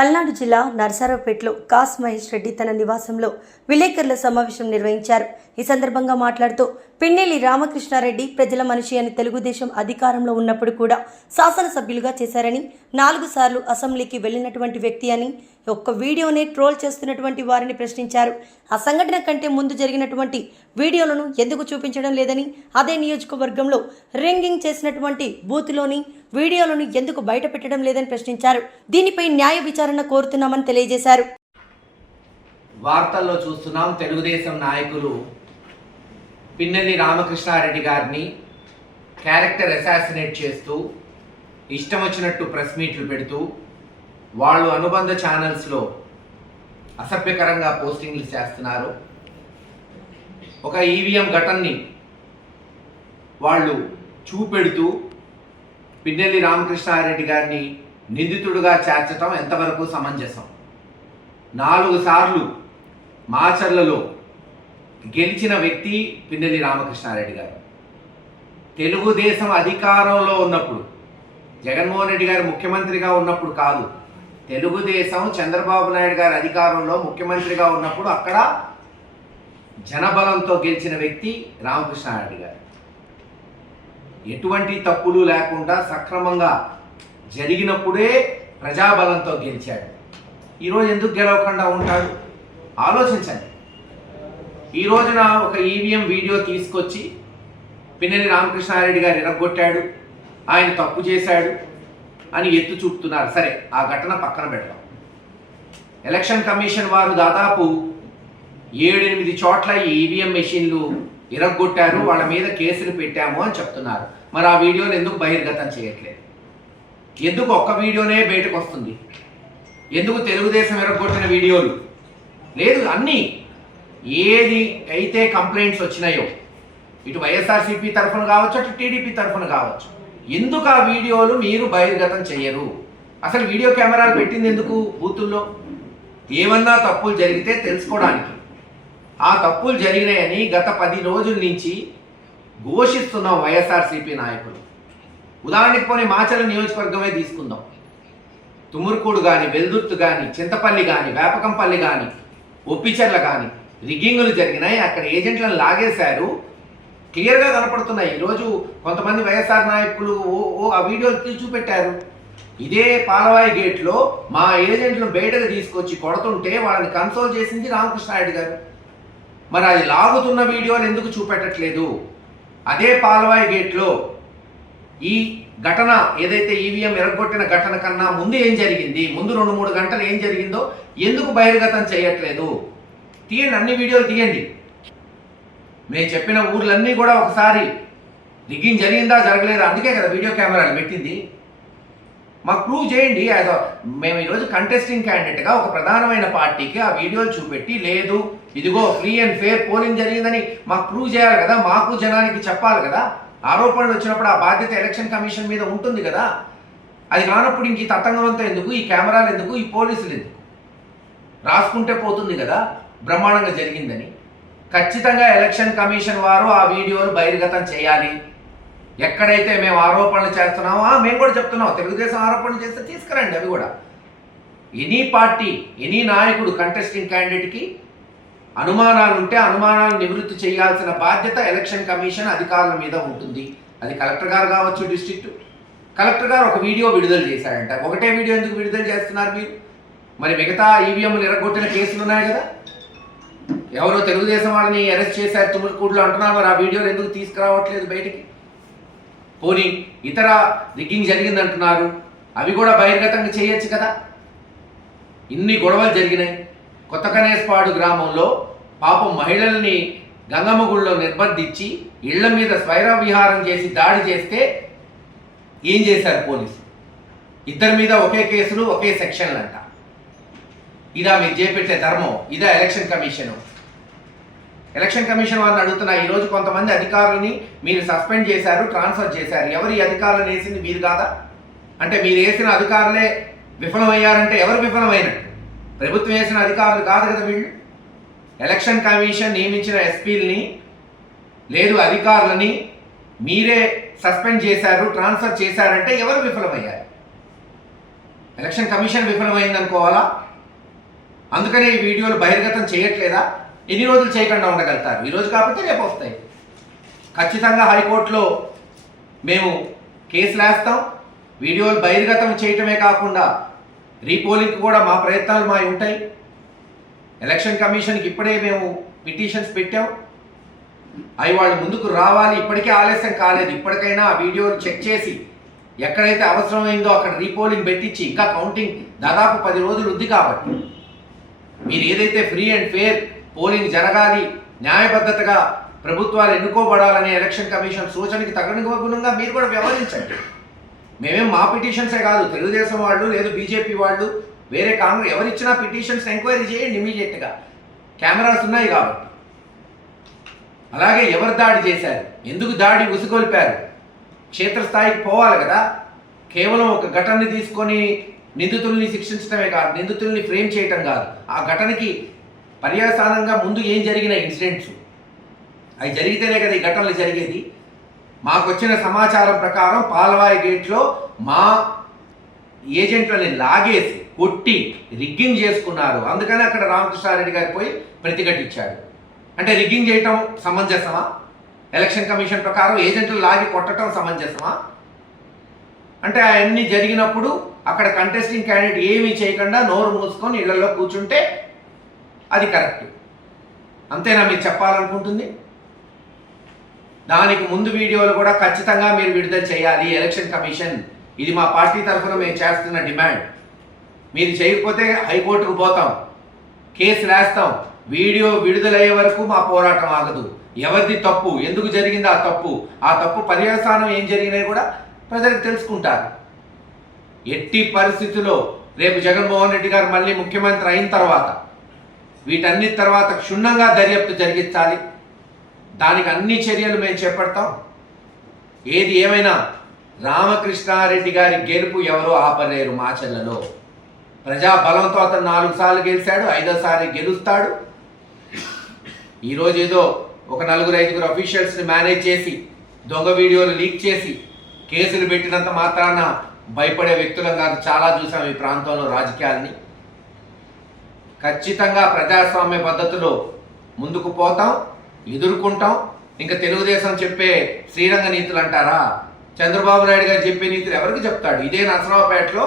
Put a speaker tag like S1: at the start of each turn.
S1: పల్నాడు జిల్లా నర్సారావుపేటలో కాస్ మహేష్ రెడ్డి తన నివాసంలో విలేకరుల సమావేశం నిర్వహించారు ఈ సందర్భంగా మాట్లాడుతూ పిన్నెల్లి రామకృష్ణారెడ్డి ప్రజల మనిషి అని తెలుగుదేశం అధికారంలో ఉన్నప్పుడు కూడా శాసనసభ్యులుగా చేశారని నాలుగు సార్లు అసెంబ్లీకి వెళ్ళినటువంటి వ్యక్తి అని ఒక్క వీడియోనే ట్రోల్ చేస్తున్నటువంటి వారిని ప్రశ్నించారు ఆ సంఘటన కంటే ముందు జరిగినటువంటి వీడియోలను ఎందుకు చూపించడం లేదని అదే నియోజకవర్గంలో రింగింగ్ చేసినటువంటి బూత్లోని వీడియోలను ఎందుకు బయట పెట్టడం లేదని ప్రశ్నించారు దీనిపై న్యాయ విచారణ కోరుతున్నామని తెలియజేశారు
S2: వార్తల్లో చూస్తున్నాం తెలుగుదేశం నాయకులు పిన్నెల్లి రామకృష్ణారెడ్డి గారిని క్యారెక్టర్ అసాసినేట్ చేస్తూ ఇష్టం వచ్చినట్టు ప్రెస్ మీట్లు పెడుతూ వాళ్ళు అనుబంధ ఛానల్స్లో అసభ్యకరంగా పోస్టింగ్లు చేస్తున్నారు ఒక ఈవీఎం ఘటనని వాళ్ళు చూపెడుతూ పిన్నెల్లి రామకృష్ణారెడ్డి గారిని నిందితుడుగా చేర్చటం ఎంతవరకు సమంజసం నాలుగు సార్లు మాచర్లలో గెలిచిన వ్యక్తి పిన్నెల్లి రామకృష్ణారెడ్డి గారు తెలుగుదేశం అధికారంలో ఉన్నప్పుడు జగన్మోహన్ రెడ్డి గారు ముఖ్యమంత్రిగా ఉన్నప్పుడు కాదు తెలుగుదేశం చంద్రబాబు నాయుడు గారి అధికారంలో ముఖ్యమంత్రిగా ఉన్నప్పుడు అక్కడ జనబలంతో గెలిచిన వ్యక్తి రామకృష్ణారెడ్డి గారు ఎటువంటి తప్పులు లేకుండా సక్రమంగా జరిగినప్పుడే ప్రజాబలంతో గెలిచాడు ఈరోజు ఎందుకు గెలవకుండా ఉంటాడు ఆలోచించండి ఈ రోజున ఒక ఈవీఎం e వీడియో తీసుకొచ్చి పిన్నెల్లి రామకృష్ణారెడ్డి గారు ఎరగొట్టాడు ఆయన తప్పు చేశాడు అని ఎత్తు చూపుతున్నారు సరే ఆ ఘటన పక్కన పెడదాం ఎలక్షన్ కమిషన్ వారు దాదాపు ఏడెనిమిది చోట్ల ఈ ఈవీఎం e మెషిన్లు ఇరగొట్టారు వాళ్ళ మీద కేసులు పెట్టాము అని చెప్తున్నారు మరి ఆ వీడియోని ఎందుకు బహిర్గతం చేయట్లేదు ఎందుకు ఒక్క వీడియోనే బయటకు వస్తుంది ఎందుకు తెలుగుదేశం ఇరగొట్టిన వీడియోలు లేదు అన్నీ ఏది అయితే కంప్లైంట్స్ వచ్చినాయో ఇటు వైఎస్ఆర్సీపీ తరఫున కావచ్చు అటు టీడీపీ తరఫున కావచ్చు ఎందుకు ఆ వీడియోలు మీరు బహిర్గతం చేయరు అసలు వీడియో కెమెరాలు పెట్టింది ఎందుకు బూతుల్లో ఏమన్నా తప్పులు జరిగితే తెలుసుకోవడానికి ఆ తప్పులు జరిగినాయని గత పది రోజుల నుంచి ఘోషిస్తున్నాం వైఎస్ఆర్సీపీ నాయకులు ఉదాహరణకి పోనీ మాచల నియోజకవర్గమే తీసుకుందాం తుమురుకూడు కానీ వెల్దుర్తు కానీ చింతపల్లి కానీ వేపకంపల్లి కానీ ఒప్పిచెర్ల కానీ రిగ్గింగ్లు జరిగినాయి అక్కడ ఏజెంట్లను లాగేశారు క్లియర్గా కనపడుతున్నాయి ఈరోజు కొంతమంది వైఎస్ఆర్ నాయకులు ఓ ఆ వీడియోలు తీర్చిపెట్టారు ఇదే పాలవాయి గేట్లో మా ఏజెంట్లను బయటకు తీసుకొచ్చి కొడుతుంటే వాళ్ళని కన్సోల్ చేసింది రామకృష్ణారెడ్డి గారు మరి అది లాగుతున్న వీడియోని ఎందుకు చూపెట్టట్లేదు అదే పాలవాయి గేట్లో ఈ ఘటన ఏదైతే ఈవీఎం ఎరగొట్టిన ఘటన కన్నా ముందు ఏం జరిగింది ముందు రెండు మూడు గంటలు ఏం జరిగిందో ఎందుకు బహిర్గతం చేయట్లేదు తీయండి అన్ని వీడియోలు తీయండి మేము చెప్పిన ఊర్లన్నీ కూడా ఒకసారి రిగ్గింగ్ జరిగిందా జరగలేదా అందుకే కదా వీడియో కెమెరాలు పెట్టింది మాకు ప్రూవ్ చేయండి యాజ్ మేము ఈరోజు కంటెస్టింగ్ క్యాండిడేట్గా ఒక ప్రధానమైన పార్టీకి ఆ వీడియోలు చూపెట్టి లేదు ఇదిగో ఫ్రీ అండ్ ఫేర్ పోలింగ్ జరిగిందని మాకు ప్రూవ్ చేయాలి కదా మాకు జనానికి చెప్పాలి కదా ఆరోపణలు వచ్చినప్పుడు ఆ బాధ్యత ఎలక్షన్ కమిషన్ మీద ఉంటుంది కదా అది కానప్పుడు ఇంక ఈ తతంగమంతా ఎందుకు ఈ కెమెరాలు ఎందుకు ఈ పోలీసులు ఎందుకు రాసుకుంటే పోతుంది కదా బ్రహ్మాండంగా జరిగిందని ఖచ్చితంగా ఎలక్షన్ కమిషన్ వారు ఆ వీడియోను బహిర్గతం చేయాలి ఎక్కడైతే మేము ఆరోపణలు చేస్తున్నామో మేము కూడా చెప్తున్నాం తెలుగుదేశం ఆరోపణలు చేస్తే తీసుకురండి అవి కూడా ఎనీ పార్టీ ఎనీ నాయకుడు కంటెస్టింగ్ క్యాండిడేట్కి అనుమానాలు ఉంటే అనుమానాలు నివృత్తి చేయాల్సిన బాధ్యత ఎలక్షన్ కమిషన్ అధికారుల మీద ఉంటుంది అది కలెక్టర్ గారు కావచ్చు డిస్ట్రిక్ట్ కలెక్టర్ గారు ఒక వీడియో విడుదల చేశారంట ఒకటే వీడియో ఎందుకు విడుదల చేస్తున్నారు మీరు మరి మిగతా ఈవీఎంలు ఎరగొట్టిన కేసులు ఉన్నాయి కదా ఎవరో తెలుగుదేశం వాళ్ళని అరెస్ట్ చేశారు తుమ్మిడికూడులో అంటున్నారు ఆ వీడియోలు ఎందుకు తీసుకురావట్లేదు బయటికి పోనీ ఇతర రిగ్గింగ్ జరిగిందంటున్నారు అవి కూడా బహిర్గతంగా చేయొచ్చు కదా ఇన్ని గొడవలు జరిగినాయి కొత్త కనేస్పాడు గ్రామంలో పాపం మహిళల్ని గంగమ్మ గుళ్ళో నిర్బంధించి ఇళ్ల మీద స్వైర విహారం చేసి దాడి చేస్తే ఏం చేశారు పోలీసు ఇద్దరి మీద ఒకే కేసులు ఒకే సెక్షన్లు అంట ఇదా మీరు చేపెట్టే ధర్మం ఇదే ఎలక్షన్ కమిషను ఎలక్షన్ కమిషన్ వారిని అడుగుతున్నా ఈరోజు కొంతమంది అధికారులని మీరు సస్పెండ్ చేశారు ట్రాన్స్ఫర్ చేశారు ఎవరు ఈ అధికారులను వేసింది మీరు కాదా అంటే మీరు వేసిన అధికారులే విఫలమయ్యారంటే ఎవరు విఫలమైనట్టు ప్రభుత్వం వేసిన అధికారులు కాదు కదా వీళ్ళు ఎలక్షన్ కమిషన్ నియమించిన ఎస్పీలని లేదు అధికారులని మీరే సస్పెండ్ చేశారు ట్రాన్స్ఫర్ చేశారంటే ఎవరు విఫలమయ్యారు ఎలక్షన్ కమిషన్ విఫలమైంది అనుకోవాలా అందుకనే ఈ వీడియోలు బహిర్గతం చేయట్లేదా ఎన్ని రోజులు చేయకుండా ఉండగలుగుతారు ఈరోజు కాకపోతే రేపు వస్తాయి ఖచ్చితంగా హైకోర్టులో మేము కేసులు వేస్తాం వీడియోలు బహిర్గతం చేయటమే కాకుండా రీపోలింగ్ కూడా మా ప్రయత్నాలు మా ఉంటాయి ఎలక్షన్ కమిషన్కి ఇప్పుడే మేము పిటిషన్స్ పెట్టాం అవి వాళ్ళు ముందుకు రావాలి ఇప్పటికే ఆలస్యం కాలేదు ఇప్పటికైనా ఆ వీడియోలు చెక్ చేసి ఎక్కడైతే అవసరమైందో అక్కడ రీపోలింగ్ పెట్టించి ఇంకా కౌంటింగ్ దాదాపు పది రోజులు ఉంది కాబట్టి మీరు ఏదైతే ఫ్రీ అండ్ ఫెయిర్ పోలింగ్ జరగాలి న్యాయబద్ధతగా ప్రభుత్వాలు ఎన్నుకోబడాలనే ఎలక్షన్ కమిషన్ సూచనకి గుణంగా మీరు కూడా వ్యవహరించండి మేమేం మా పిటిషన్సే కాదు తెలుగుదేశం వాళ్ళు లేదు బీజేపీ వాళ్ళు వేరే కాంగ్రెస్ ఎవరిచ్చినా పిటిషన్స్ ఎంక్వైరీ చేయండి ఇమీడియట్గా కెమెరాస్ ఉన్నాయి కాబట్టి అలాగే ఎవరు దాడి చేశారు ఎందుకు దాడి ఉసుగొల్పారు క్షేత్రస్థాయికి పోవాలి కదా కేవలం ఒక ఘటనని తీసుకొని నిందితుల్ని శిక్షించడమే కాదు నిందితుల్ని ఫ్రేమ్ చేయటం కాదు ఆ ఘటనకి పర్యాసానంగా ముందు ఏం జరిగిన ఇన్సిడెంట్స్ అవి జరిగితేనే కదా ఈ ఘటనలు జరిగేది మాకు వచ్చిన సమాచారం ప్రకారం పాలవాయి గేట్లో మా ఏజెంట్లని లాగేసి కొట్టి రిగ్గింగ్ చేసుకున్నారు అందుకని అక్కడ రామకృష్ణారెడ్డి గారు పోయి ప్రతిఘటించాడు అంటే రిగ్గింగ్ చేయటం సమంజసమా ఎలక్షన్ కమిషన్ ప్రకారం ఏజెంట్లు లాగి కొట్టడం సమంజసమా అంటే అవన్నీ జరిగినప్పుడు అక్కడ కంటెస్టింగ్ క్యాండిడేట్ ఏమీ చేయకుండా నోరు మూసుకొని ఇళ్లలో కూర్చుంటే అది కరెక్ట్ అంతేనా మీరు చెప్పాలనుకుంటుంది దానికి ముందు వీడియోలు కూడా ఖచ్చితంగా మీరు విడుదల చేయాలి ఎలక్షన్ కమిషన్ ఇది మా పార్టీ తరఫున మేము చేస్తున్న డిమాండ్ మీరు చేయకపోతే హైకోర్టుకు పోతాం కేసు రాస్తాం వీడియో విడుదలయ్యే వరకు మా పోరాటం ఆగదు ఎవరిది తప్పు ఎందుకు జరిగింది ఆ తప్పు ఆ తప్పు పర్యవసానం ఏం జరిగినాయి కూడా ప్రజలు తెలుసుకుంటారు ఎట్టి పరిస్థితిలో రేపు జగన్మోహన్ రెడ్డి గారు మళ్ళీ ముఖ్యమంత్రి అయిన తర్వాత వీటన్ని తర్వాత క్షుణ్ణంగా దర్యాప్తు జరిగించాలి దానికి అన్ని చర్యలు మేము చేపడతాం ఏది ఏమైనా రామకృష్ణారెడ్డి గారి గెలుపు ఎవరో ఆపలేరు మాచర్లలో ప్రజా బలంతో అతను నాలుగు సార్లు గెలిచాడు ఐదోసారి గెలుస్తాడు ఈరోజు ఏదో ఒక నలుగురు ఐదుగురు అఫీషియల్స్ని మేనేజ్ చేసి దొంగ వీడియోలు లీక్ చేసి కేసులు పెట్టినంత మాత్రాన భయపడే వ్యక్తులం కాదు చాలా చూసాం ఈ ప్రాంతంలో రాజకీయాల్ని ఖచ్చితంగా ప్రజాస్వామ్య పద్ధతిలో ముందుకు పోతాం ఎదుర్కొంటాం ఇంకా తెలుగుదేశం చెప్పే శ్రీరంగ నీతులు అంటారా చంద్రబాబు నాయుడు గారు చెప్పే నీతులు ఎవరికి చెప్తాడు ఇదే నరసరావుపేటలో